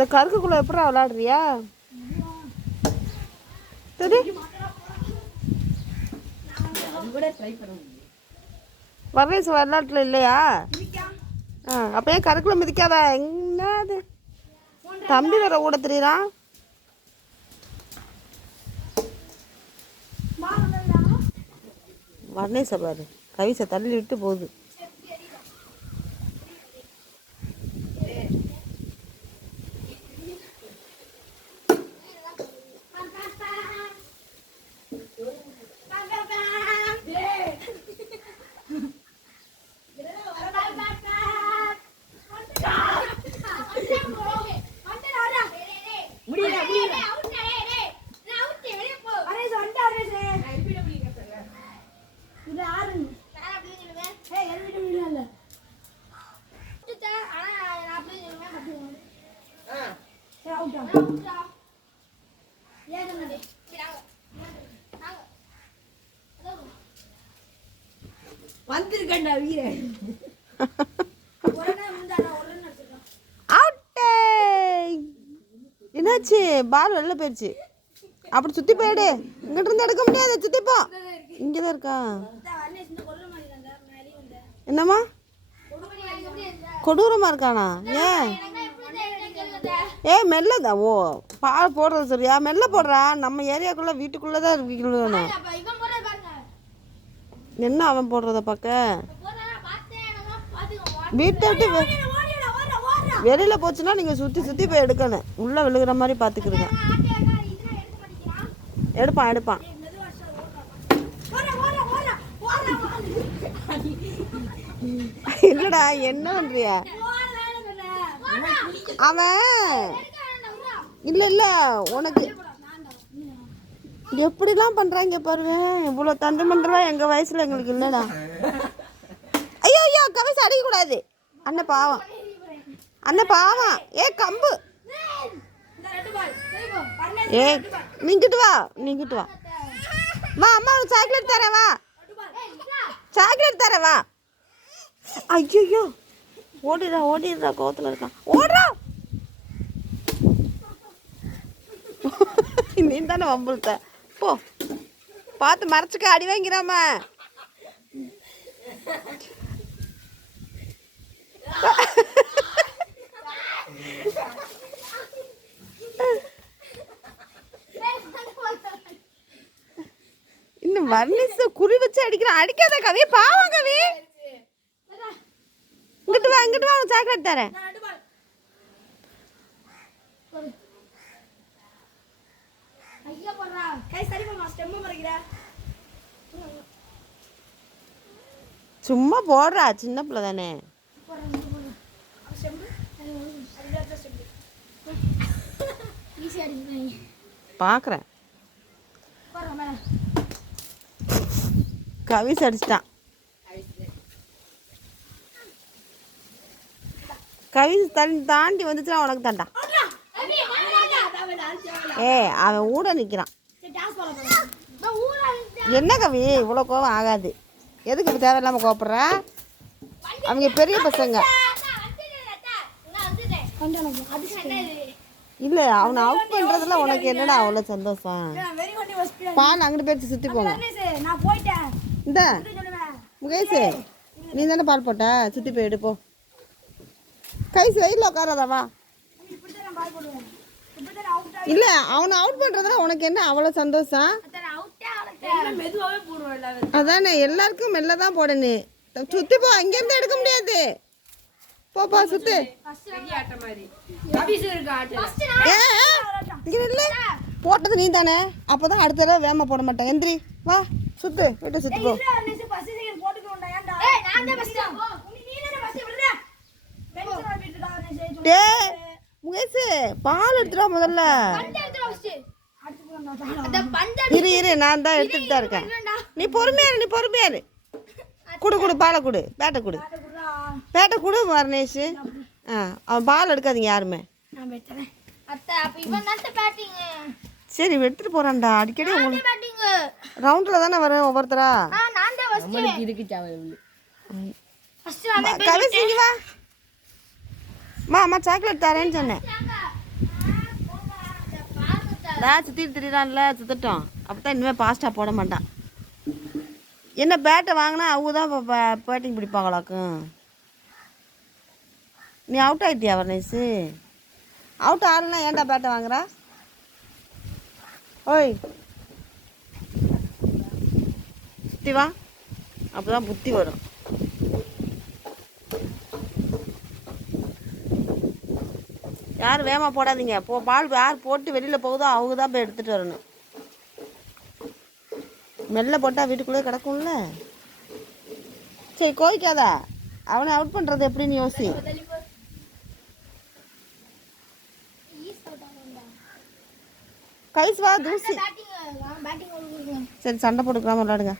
இந்த கருக்குக்குள்ள எப்படா விளாடுறியா சரி. வர்ணேஷ் வரலாற்றில் இல்லையா? ஆ அப்போ ஏன் கருக்குள்ள மிதிக்காத. என்னது? தம்பி வேற ஓட தெரியுறான் வர்ணேஷ பாரு கவிசை தள்ளி விட்டு போகுது. என்னாச்சு? பால் வெளில போயிடுச்சு அப்படி சுற்றி போயிடு. இங்கிட்ட இருந்து எடுக்க முடியாது. சுற்றி இங்கே தான் இருக்கா? என்னம்மா? கொடூரமாக இருக்கானா? ஏன்? ஏ மெல்ல தான் ஓ பால் போடுறது சரியா? மெல்ல போடுறா. நம்ம ஏரியாக்குள்ளே வீட்டுக்குள்ளே தான் இருக்கணும் என்ன அவன் போடுறத பார்க்க வீட்டை விட்டு வெளியில போச்சுன்னா நீங்கள் சுற்றி சுற்றி போய் எடுக்கணும். உள்ளே விழுகிற மாதிரி பார்த்துக்கிடுங்க எடுப்பான் எடுப்பான். இல்லடா என்ன பண்றியா அவன் இல்லை இல்லை உனக்கு எப்படிலாம் பண்ணுறாங்க பாருங்க. இவ்வளோ தண்டு பண்ணுறவா எங்கள் வயசில் எங்களுக்கு இல்லைடா. ஐயோ ஐயோ கவசம் அடிக்கக்கூடாது. அண்ணன் பாவம். அண்ணன் பாவம். ஏ கம்பு. ஏ நீங்கிட்டு வா நீங்கிட்டு வா. வா அம்மா சாக்லேட் தரேன் வா. சாக்லேட் தரேன் வா. ஐயோ ஓடிடுறா ஓடிடுறா கோவத்தில் இருக்கான். ஓடுறா! நீ தானே வம்புழுத்த போ. பார்த்து மறைச்சிக்க அடி வாங்கிறாம இன்னும் வர்ணிச குறி வச்சு அடிக்கிறான் அடிக்காத கவி பாவம் கவி. வா இங்கிட்டு வா சாக்லேட் தரேன். கை சரி பண்ணா ஸ்டெம்ம பறிக்கிற சும்மா போடுறா சின்ன பிள்ளை தானே. பார்க்குறேன் கவிஸ் அடிச்சிட்டான். கவிஸ் தண்ணி தாண்டி வந்துச்சுன்னா உனக்கு தாண்டா. ஏ அவன் ஊட நிற்கிறான் என்ன கவி? இவ்வளோ கோவம் ஆகாது. எதுக்கு தேவையில்லாமல் கோவப்படுற? அவங்க பெரிய பசங்க. இல்லை அவனை அவுட் பண்ணுறதுல உனக்கு என்னடா அவ்வளோ சந்தோஷம்? பால் அங்கிட்டு போயிடுச்சு சுற்றி போங்க இந்த முகேஷ் நீ தானே பால் போட்ட? சுற்றி போய் எடுப்போம் கைஸ் வெயிலில் உட்காராதா வா இப்படி தான் நான் பால் போடுவேன் கை சைடில் உட்காராதவா? இல்லை அவனை அவுட் பண்ணுறதுல உனக்கு என்ன அவ்வளோ சந்தோஷம்? அதானே எல்லாருக்கும் மெல்ல தான் போடணும். சுற்றி போ அங்கேருந்து எடுக்க முடியாது. போப்பா சுத்து. ஏ போட்டது நீ தானே அப்போ தான் அடுத்த தடவை வேமா போட மாட்டேன். எந்திரி வா சுத்து. வீட்டை சுத்து போ. டே முகேஷ் பால் எடுத்துடா முதல்ல. இரு இரு நான் தான் எடுத்துட்டு தான் இருக்கேன். நீ பொறுமையா இரு நீ பொறுமையா இரு. குடு குடு பாலை குடு பேட்டை குடு. பேட்டை குடு வர்ணேஷ் ஆ அவன் பால் எடுக்காதீங்க யாருமே. சரி எடுத்துட்டு போறான்டா. அடிக்கடி உங்களுக்கு ரவுண்டில் தானே வரேன் ஒவ்வொருத்தரா? கவிஸ் இங்க வா. அம்மா அம்மா சாக்லேட் தரேன்னு சொன்னேன். நான் சுற்றிட்டு திரியிறான்ல சுத்தட்டும். அப்போ தான் இனிமேல் ஃபாஸ்ட்டாக போட மாட்டான். என்ன பேட்டை வாங்கினா அவங்க தான் இப்போ பேட்டிங் பிடிப்பாங்களாக்கும் நீ அவுட் ஆகிட்டியா வர்ணேஷு அவுட் ஆகலனா ஏன்டா பேட்டை வாங்குறா? ஓய். சுற்றி வா. அப்போ தான் புத்தி வரும். யாரும் வேகமாக போடாதீங்க. போ பால் யார் போட்டு வெளியில் போகுதோ அவங்க தான் போய் எடுத்துகிட்டு வரணும். மெல்ல போட்டால் வீட்டுக்குள்ளே கிடக்கும்ல. சரி கோவிக்காத? அவனை அவுட் பண்ணுறது எப்படின்னு யோசி. கைஸ் வா தூசி. சரி சண்டை போட்டுக்காம விளாடுங்க